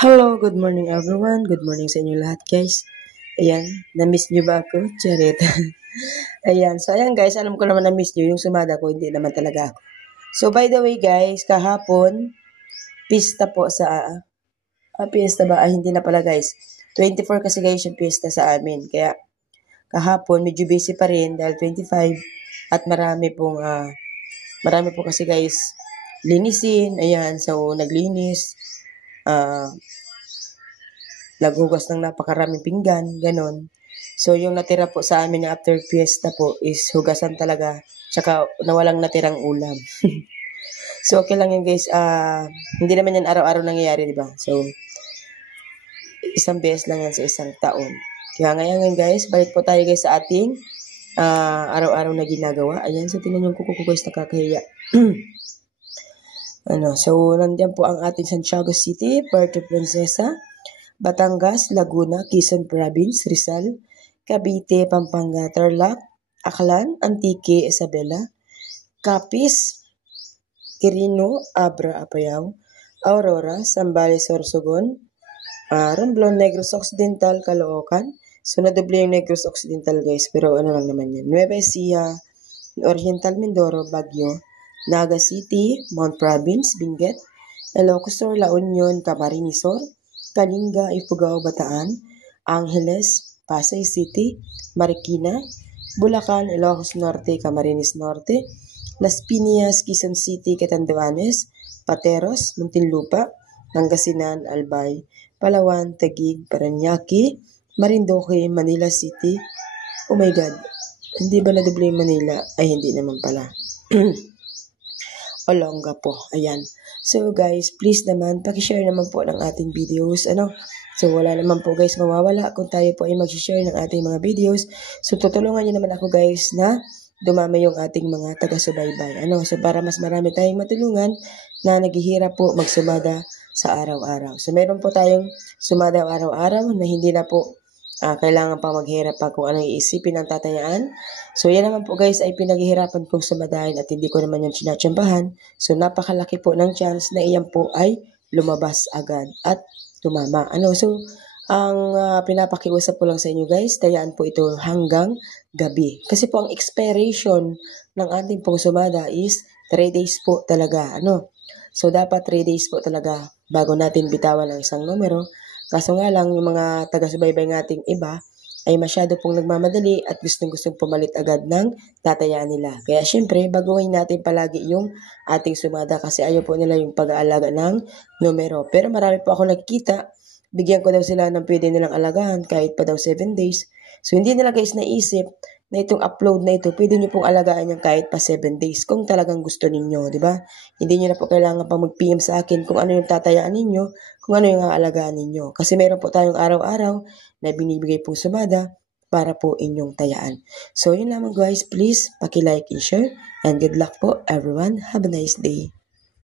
Hello, good morning everyone. Good morning sa inyo lahat guys. Ayan, na-miss nyo ba ako? Charit. Ayan, so ayan guys, alam ko naman na-miss nyo yung sumada ko, hindi naman talaga ako. So by the way guys, kahapon, pista po sa, pista ba? Hindi na pala guys. 24 kasi guys yung pista sa amin. Kaya kahapon, medyo busy pa rin dahil 25 at marami po kasi guys linisin. Ayan, so naglinis. Naghugas ng napakaraming pinggan, ganon. So, yung natira po sa amin na after fiesta po is hugasan talaga, tsaka nawalang natirang ulam. So, okay lang yun guys. Hindi naman yan araw-araw nangyayari, di ba? So, isang beses lang yan sa isang taon. Kaya ngayon guys, balik po tayo guys sa ating araw-araw na ginagawa. Ayan, so tingnan yung kuko ko guys, nakakahiya. So, nandiyan po ang ating Santiago City, Puerto Princesa, Batangas, Laguna, Quezon Province, Rizal, Cavite, Pampanga, Tarlac, Aklan, Antique, Isabela, Capiz, Quirino, Abra, Apayao, Aurora, Zambales, Sorsogon, Romblon, Negros Occidental, Caloocan. So, nadoble yung Negros Occidental guys, pero ano lang naman yan. Nueva Ecija, Oriental Mindoro, Baguio, Naga City, Mount Province, Benguet, Ilocos Sur, La Union, Camarines Sur, Kalinga, Ifugao, Bataan, Angeles, Pasay City, Marikina, Bulacan, Ilocos Norte, Camarines Norte, Las Piñas, Quezon City, Catanduanes, Pateros, Muntinlupa, Pangasinan, Albay, Palawan, Taguig, Parañaque, Marinduque, Manila City. Oh my God, hindi ba nadoble yung Manila? Ay, hindi naman pala. Olonga po. Ayan. So guys, please naman, pakishare naman po ng ating videos. So wala naman po guys mawawala kung tayo po ay mag-share ng ating mga videos. So tutulungan niyo naman ako guys na dumami yung ating mga taga-subaybay. So para mas marami tayong matulungan na naghihirap po magsumada sa araw-araw. So meron po tayong sumada araw-araw na hindi na po kailangan pa maghirap pa kung anong iisipin ng tatayaan. So, yan naman po guys ay pinaghihirapan kong sumadahin at hindi ko naman yung sinatsambahan. So, napakalaki po ng chance na iyan po ay lumabas agad at tumama. So, ang pinapakiusap po lang sa inyo guys, tayaan po ito hanggang gabi. Kasi po ang expiration ng ating pong sumada is 3 days po talaga. So, dapat 3 days po talaga bago natin bitawan ang isang numero. Kaso nga lang, yung mga taga-subaybay nating iba ay masyado pong nagmamadali at gustong-gustong pumalit agad ng tatayaan nila. Kaya syempre, baguhin natin palagi yung ating sumada kasi ayaw po nila yung pag-aalaga ng numero. Pero marami po ako nakikita, bigyan ko daw sila ng pwede nilang alagaan kahit pa daw 7 days. So hindi nila guys naisip na itong upload na ito, pwede nyo pong alagaan yan kahit pa 7 days kung talagang gusto ninyo, di ba? Hindi nyo na po kailangan pa mag-PM sa akin kung ano yung tatayaan ninyo, kung ano yung aalagaan ninyo. Kasi meron po tayong araw-araw na binibigay pong sumada para po inyong tayaan. So, yun lamang guys, please, paki-like and share, and good luck po everyone. Have a nice day.